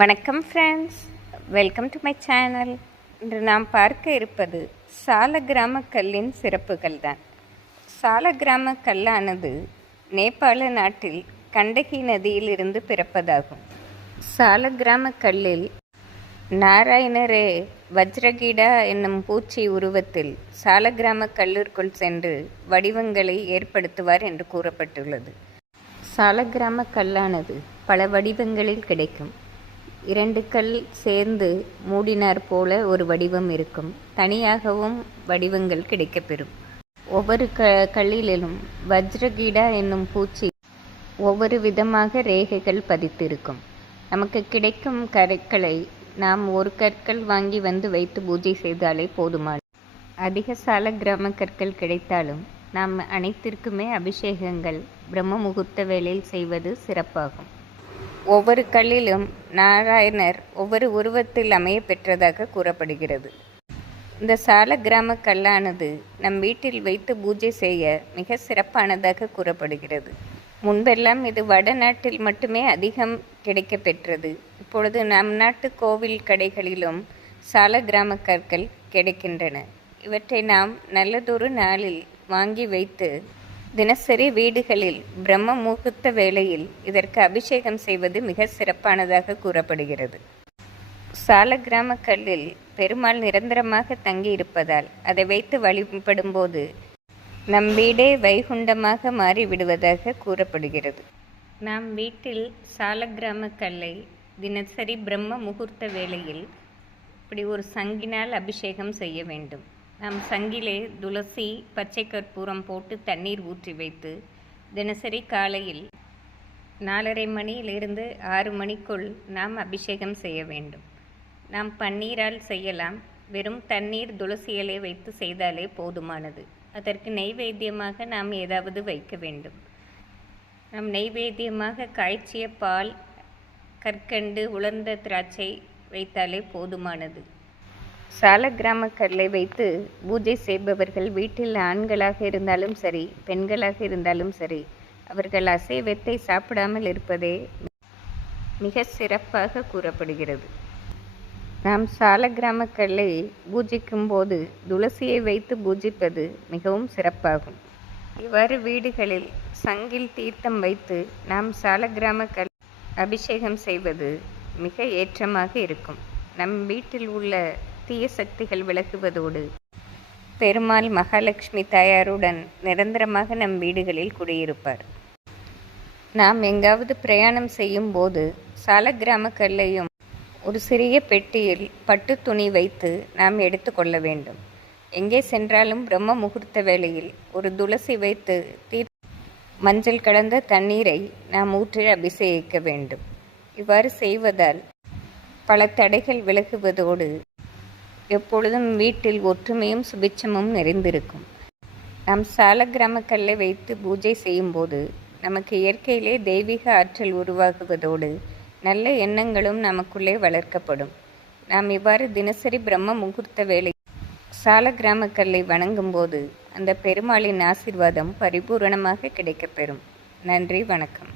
வணக்கம் friends, welcome to my channel. இன்று நாம் பார்க்க இருப்பது சாலக்கிராம கல்லின் சிறப்புகள் தான். சாலக்கிராம கல்லானது நேபாள நாட்டில் கண்டகி நதியிலிருந்து பிறப்பதாகும். சாலக்கிராம கல்லில் நாராயணரே வஜ்ரகீடா என்னும் பூச்சி உருவத்தில் சாலக்கிராம கல்லிற்குள் சென்று வடிவங்களை ஏற்படுத்துவார் என்று கூறப்பட்டுள்ளது. சாலக்கிராம கல்லானது பல வடிவங்களில் கிடைக்கும். 2 கல் சேர்ந்து மூடினார் போல ஒரு வடிவம் இருக்கும். தனியாகவும் வடிவங்கள் கிடைக்கப்பெறும். ஒவ்வொரு கல்லிலும் வஜ்ரகீடா என்னும் பூச்சி ஒவ்வொரு விதமாக ரேகைகள் பதித்திருக்கும். நமக்கு கிடைக்கும் கற்களை நாம் ஒரு கற்கள் வாங்கி வந்து வைத்து பூஜை செய்தாலே போதுமானது. அதிக சாலக்கிராம கற்கள் கிடைத்தாலும் நாம் அனைத்திற்குமே அபிஷேகங்கள் பிரம்ம முகூர்த்த வேளையில் செய்வது சிறப்பாகும். ஒவ்வொரு கல்லிலும் நாராயணர் ஒவ்வொரு உருவத்தில் அமைய பெற்றதாக கூறப்படுகிறது. இந்த சாலக்கிராம கல்லானது நம் வீட்டில் வைத்து பூஜை செய்ய மிக சிறப்பானதாக கூறப்படுகிறது. முன்பெல்லாம் இது வடநாட்டில் மட்டுமே அதிகம் கிடைக்க பெற்றது. இப்பொழுது நம் நாட்டு கோவில் கடைகளிலும் சாலக்கிராம கற்கள் கிடைக்கின்றன. இவற்றை நாம் நல்லதொரு நாளில் வாங்கி வைத்து தினசரி வீடுகளில் பிரம்ம முகூர்த்த வேளையில் இதற்கு அபிஷேகம் செய்வது மிக சிறப்பானதாக கூறப்படுகிறது. சாலக்கிராம கல்லில் பெருமாள் நிரந்தரமாக தங்கி இருப்பதால் அதை வைத்து வழிபடும்போது நம் வீடே வைகுண்டமாக மாறிவிடுவதாக கூறப்படுகிறது. நாம் வீட்டில் சாலக்கிராம கல்லை தினசரி பிரம்ம முகூர்த்த வேளையில் இப்படி ஒரு சங்கினால் அபிஷேகம் செய்ய வேண்டும். நாம் சங்கிலே துளசி, பச்சை கற்பூரம் போட்டு தண்ணீர் ஊற்றி வைத்து தினசரி காலையில் 4:30 மணியிலிருந்து 6 மணிக்குள் நாம் அபிஷேகம் செய்ய வேண்டும். நாம் பன்னீரால் செய்யலாம். வெறும் தண்ணீர், துளசி இலை வைத்து செய்தாலே போதுமானது. அதற்கு நெய்வேத்தியமாக நாம் ஏதாவது வைக்க வேண்டும். நாம் நெய்வேத்தியமாக காய்ச்சிய பால், கற்கண்டு, உலர்ந்த திராட்சை வைத்தாலே போதுமானது. சாலக்கிராம கல்லை வைத்து பூஜை செய்பவர்கள் வீட்டில் ஆண்களாக இருந்தாலும் சரி, பெண்களாக இருந்தாலும் சரி, அவர்கள் அசைவத்தை சாப்பிடாமல் இருப்பதே மிக சிறப்பாக கூறப்படுகிறது. நாம் சாலக்கிராம கல்லை பூஜிக்கும் போது துளசியை வைத்து பூஜிப்பது மிகவும் சிறப்பாகும். இவ்வாறு வீடுகளில் சங்கில் தீர்த்தம் வைத்து நாம் சாலக்கிராம கல் அபிஷேகம் செய்வது மிக ஏற்றமாக இருக்கும். நம் வீட்டில் உள்ள தீய சக்திகள் விலகுவதோடு பெருமாள் மகாலட்சுமி தாயாருடன் நிரந்தரமாக நம் வீடுகளில் குடியிருப்பார். நாம் எங்காவது பிரயாணம் செய்யும் போது சாலக்கிராம கல்லையும் ஒரு சிறிய பெட்டியில் பட்டு துணி வைத்து நாம் எடுத்துக்கொள்ள வேண்டும். எங்கே சென்றாலும் பிரம்ம முகூர்த்த வேளையில் ஒரு துளசி வைத்து மஞ்சள் கலந்த தண்ணீரை நாம் ஊற்றி அபிஷேகிக்க வேண்டும். இவ்வாறு செய்வதால் பல தடைகள் விலகுவதோடு எப்பொழுதும் வீட்டில் ஒற்றுமையும் சுபிட்சமும் நிறைந்திருக்கும். நாம் சாலக்கிராம கல்லை வைத்து பூஜை செய்யும்போது நமக்கு இயற்கையிலே தெய்வீக ஆற்றல் உருவாகுவதோடு நல்ல எண்ணங்களும் நமக்குள்ளே வளர்க்கப்படும். நாம் இவ்வாறு தினசரி பிரம்ம முகூர்த்த வேளை சாலக்கிராம கல்லை வணங்கும்போது அந்த பெருமாளின் ஆசீர்வாதம் பரிபூரணமாக கிடைக்கப்பெறும். நன்றி, வணக்கம்.